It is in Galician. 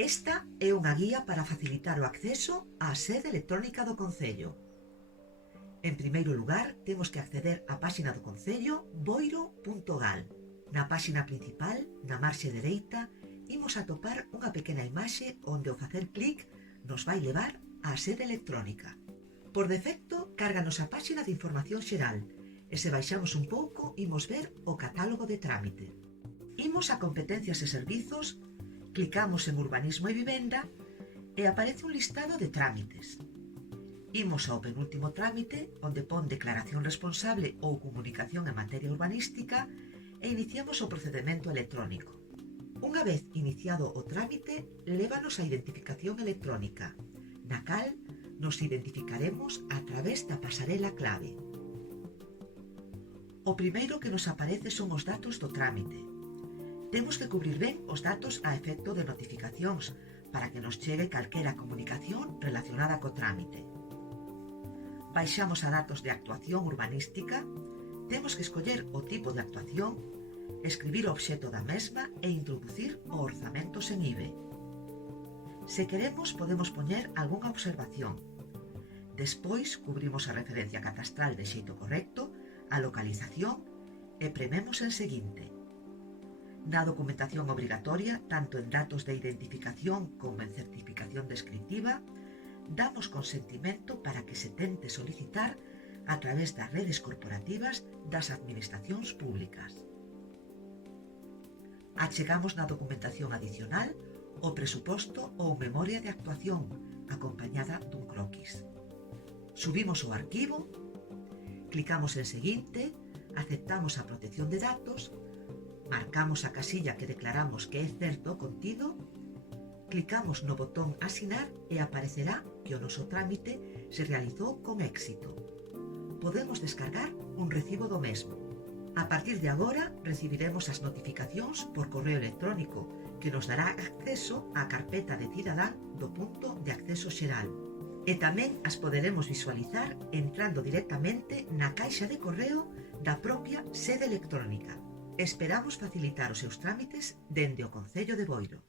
Esta é unha guía para facilitar o acceso á sede electrónica do Concello. En primeiro lugar, temos que acceder á páxina do Concello boiro.gal. Na páxina principal, na marxe dereita, imos atopar unha pequena imaxe onde ao facer clic nos vai levar á sede electrónica. Por defecto, cárganos a páxina de información xeral e se baixamos un pouco imos ver o catálogo de trámite. Imos a competencias e servizos, clicamos en urbanismo e vivenda e aparece un listado de trámites. Imos ao penúltimo trámite, onde pon declaración responsable ou comunicación en materia urbanística e iniciamos o procedemento electrónico. Unha vez iniciado o trámite, lévanos a identificación electrónica, na cal nos identificaremos a través da pasarela clave. O primeiro que nos aparece son os datos do trámite. Temos que cubrir ben os datos a efecto de notificacións para que nos chegue calquera comunicación relacionada co trámite. Baixamos a datos de actuación urbanística, temos que escoller o tipo de actuación, escribir o obxeto da mesma e introducir o orzamento sen IBE. Se queremos, podemos poñer algunha observación. Despois, cubrimos a referencia catastral de xeito correcto, a localización e prememos en seguinte. Na documentación obrigatoria, tanto en datos de identificación como en certificación descriptiva, damos consentimento para que se tente solicitar a través das redes corporativas das administracións públicas. Achegamos na documentación adicional o presuposto ou memoria de actuación, acompañada dun croquis. Subimos o arquivo, clicamos en seguinte, aceptamos a protección de datos, marcamos a casilla que declaramos que é certo o contido, clicamos no botón asinar e aparecerá que o noso trámite se realizou con éxito. Podemos descargar un recibo do mesmo. A partir de agora recibiremos as notificacións por correo electrónico que nos dará acceso á carpeta de cidadán do punto de acceso xeral. E tamén as poderemos visualizar entrando directamente na caixa de correo da propia sede electrónica. Esperamos facilitar os seus trámites dende o Concello de Boiro.